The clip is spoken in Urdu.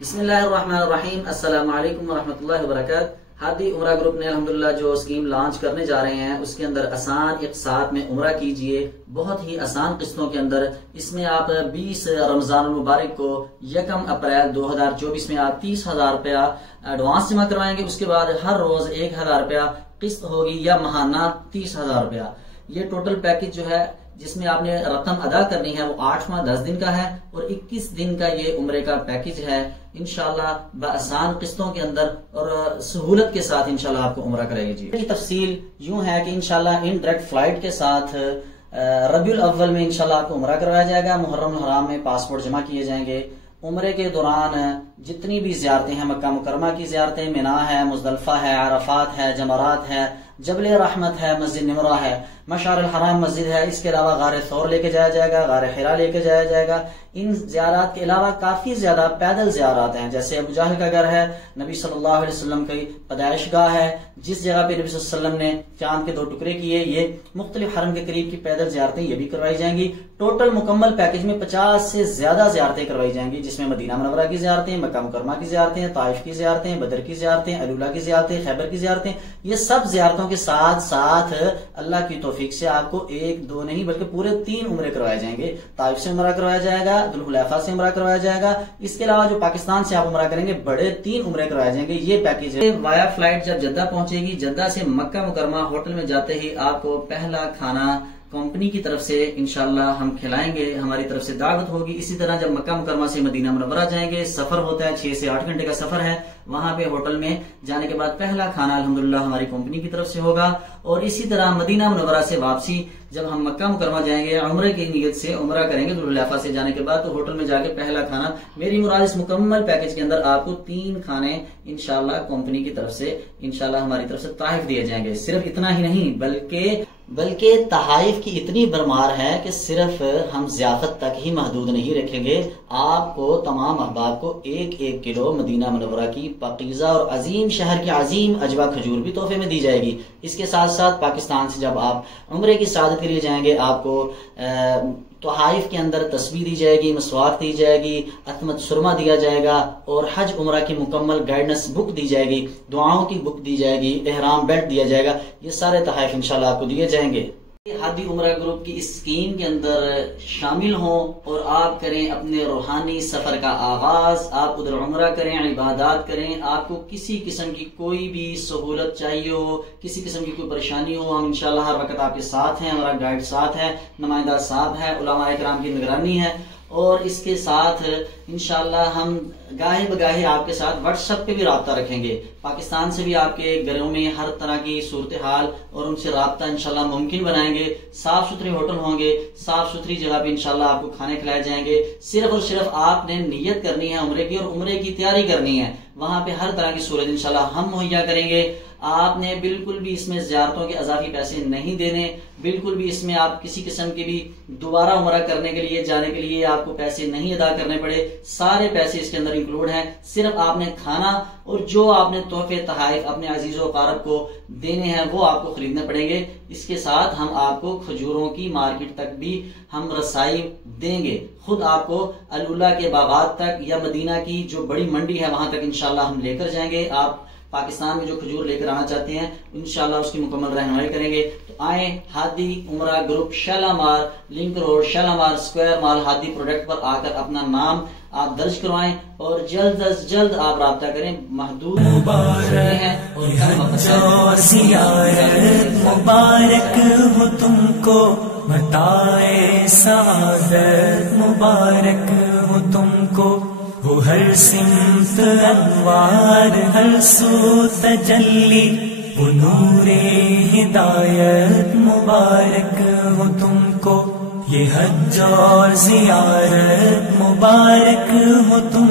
بسم اللہ الرحمن الرحیم۔ السلام علیکم ورحمۃ اللہ وبرکاتہ۔ ہادی عمرہ گروپ نے الحمدللہ جو اسکیم لانچ کرنے جا رہے ہیں اس کے اندر آسان اقساط میں عمرہ کیجئے، بہت ہی آسان قسطوں کے اندر۔ اس میں آپ 20 رمضان المبارک کو 1 اپریل 2024 میں آپ 30,000 روپیہ ایڈوانس جمع کروائیں گے، اس کے بعد ہر روز 1,000 روپیہ قسط ہوگی یا ماہانہ 30,000 روپیہ۔ یہ ٹوٹل پیکج جو ہے جس میں آپ نے رقم ادا کرنی ہے وہ 8 ماہ 10 دن کا ہے اور 21 دن کا یہ عمرے کا پیکج ہے۔ انشاءاللہ بآسان قسطوں کے اندر اور سہولت کے ساتھ انشاءاللہ آپ کو عمرہ کرے گی۔ جی تفصیل یوں ہے کہ انشاءاللہ ان ڈائریکٹ فلائٹ کے ساتھ ربیع الاول میں انشاءاللہ آپ کو عمرہ کروایا جائے گا۔ محرم الحرام میں پاسپورٹ جمع کیے جائیں گے۔ عمرے کے دوران جتنی بھی زیارتیں ہیں، مکہ مکرمہ کی زیارتیں، مینا ہے، مزدلفہ ہے، عرفات ہے، جمرات ہے، جبل رحمت ہے، مسجد نمرہ ہے، مشعر الحرام مسجد ہے، اس کے علاوہ غار ثور لے کے جایا جائے گا، غار حرا لے کے جایا جائے گا۔ ان زیارات کے علاوہ کافی زیادہ پیدل زیارات ہیں، جیسے ابو جہل کا گھر ہے، نبی صلی اللہ علیہ وسلم کی پیدائش گاہ ہے، جس جگہ پہ نبی صلی اللہ علیہ وسلم نے چاند کے 2 ٹکڑے کیے، یہ مختلف حرم کے قریب کی پیدل زیارتیں یہ بھی کروائی جائیں گی۔ ٹوٹل مکمل پیکج میں 50 سے زیادہ زیارتیں کروائی جائیں گی، جس میں مدینہ منورہ کی زیارتیں، مکہ مکرمہ کی زیارتیں، طائف کی زیارتیں، بدر کی زیارتیں، علولہ کی زیارتیں، خیبر کی زیارتیں، یہ سب زیارتوں کے ساتھ ساتھ اللہ کی توفیق سے آپ کو 1 2 نہیں بلکہ پورے 3 عمرے کروائے جائیں گے۔ طائف سے عمرہ کروایا جائے گا، ذوالحلیفہ سے عمرہ کروایا جائے گا، اس کے علاوہ جو پاکستان سے آپ عمرہ کریں گے بڑے 3 عمرے کروائے جائیں گے۔ یہ پیکج ہے۔ وایا فلائٹ جب جدہ پہنچے گی، جدہ سے مکہ مکرمہ ہوٹل میں جاتے ہی آپ کو پہلا کھانا کمپنی کی طرف سے انشاءاللہ ہم کھلائیں گے، ہماری طرف سے دعوت ہوگی۔ اسی طرح جب مکہ مکرمہ سے مدینہ منورہ جائیں گے، سفر ہوتا ہے 6 سے 8 گھنٹے کا سفر ہے، وہاں پہ ہوٹل میں جانے کے بعد پہلا کھانا الحمدللہ ہماری کمپنی کی طرف سے ہوگا۔ اور اسی طرح مدینہ منورہ سے واپسی جب ہم مکہ مکرمہ جائیں گے، عمرے کی نیت سے عمرہ کریں گے ذوالحلیفہ سے جانے کے بعد، تو ہوٹل میں جا کے پہلا کھانا، میری مراد اس مکمل پیکج کے اندر آپ کو 3 کھانے انشاءاللہ کمپنی کی طرف سے انشاءاللہ ہماری طرف سے تحائف دیے جائیں گے۔ صرف اتنا ہی نہیں بلکہ تحائف کی اتنی برمار ہے کہ صرف ہم ضیافت تک ہی محدود نہیں رکھیں گے، آپ کو تمام احباب کو 1 کلو مدینہ منورہ کی پاکیزہ اور عظیم شہر کی عظیم اجوا کھجور بھی تحفے میں دی جائے گی۔ اس کے ساتھ ساتھ پاکستان سے جب آپ عمرے کی سعادت کے لیے جائیں گے، آپ کو تحائف کے اندر تسبیح دی جائے گی، مسواک دی جائے گی، عطمت سرما دیا جائے گا اور حج عمرہ کی مکمل گائیڈنس بک دی جائے گی، دعاؤں کی بک دی جائے گی، احرام بیلٹ دیا جائے گا۔ یہ سارے تحائف انشاءاللہ آپ کو دیے جائیں گے۔ ہادی عمرہ گروپ کی اس اسکیم کے اندر شامل ہوں اور آپ کریں اپنے روحانی سفر کا آغاز۔ آپ ادھر عمرہ کریں، عبادات کریں۔ آپ کو کسی قسم کی کوئی بھی سہولت چاہیے ہو، کسی قسم کی کوئی پریشانی ہو، ہم انشاءاللہ ہر وقت آپ کے ساتھ ہیں، ہمارا گائیڈ ساتھ ہے، نمائندہ صاحب ہے، علماء کرام کی نگرانی ہے، اور اس کے ساتھ انشاءاللہ ہم گاہے بگاہے آپ کے ساتھ واٹس ایپ پہ بھی رابطہ رکھیں گے۔ پاکستان سے بھی آپ کے گھروں میں ہر طرح کی صورتحال اور ان سے رابطہ انشاءاللہ ممکن بنائیں گے۔ صاف ستھرے ہوٹل ہوں گے، صاف ستھری جگہ پہ انشاءاللہ آپ کو کھانے کھلائے جائیں گے۔ صرف اور صرف آپ نے نیت کرنی ہے عمرے کی اور عمرے کی تیاری کرنی ہے، وہاں پہ ہر طرح کی سہولت انشاءاللہ ہم مہیا کریں گے۔ آپ نے بالکل بھی اس میں زیارتوں کے اضافی پیسے نہیں دینے، بالکل بھی اس میں آپ کسی قسم کی بھی دوبارہ عمرہ کرنے کے لیے جانے کے لیے آپ کو پیسے نہیں ادا کرنے پڑے، سارے پیسے اس کے اندر انکلوڈ ہیں۔ صرف آپ نے کھانا اور جو آپ نے تحفے تحائف اپنے عزیز و اقارب کو دینے ہیں وہ آپ کو خریدنے پڑیں گے۔ اس کے ساتھ ہم آپ کو کھجوروں کی مارکیٹ تک بھی ہم رسائی دیں گے، خود آپ کو علولہ کے باغات تک یا مدینہ کی جو بڑی منڈی ہے وہاں تک انشاءاللہ ہم لے کر جائیں گے۔ آپ پاکستان میں جو کھجور لے کر آنا چاہتے ہیں انشاءاللہ اس کی مکمل رہنمائی کریں گے۔ تو آئیں ہادی عمرہ group Shalimar link road Shalimar square مال ہادی پروڈکٹ پر آ کر اپنا نام آپ درج کروائیں اور جلد از جلد آپ رابطہ کریں۔ محدود ہیں مبارک ہو تم کو متائے سعادت، مبارک ہو تم کو وہ ہر سمت انوار، ہر سو تجلی وہ نور ہدایت، مبارک ہو تم کو یہ حج اور زیارت، مبارک ہو تم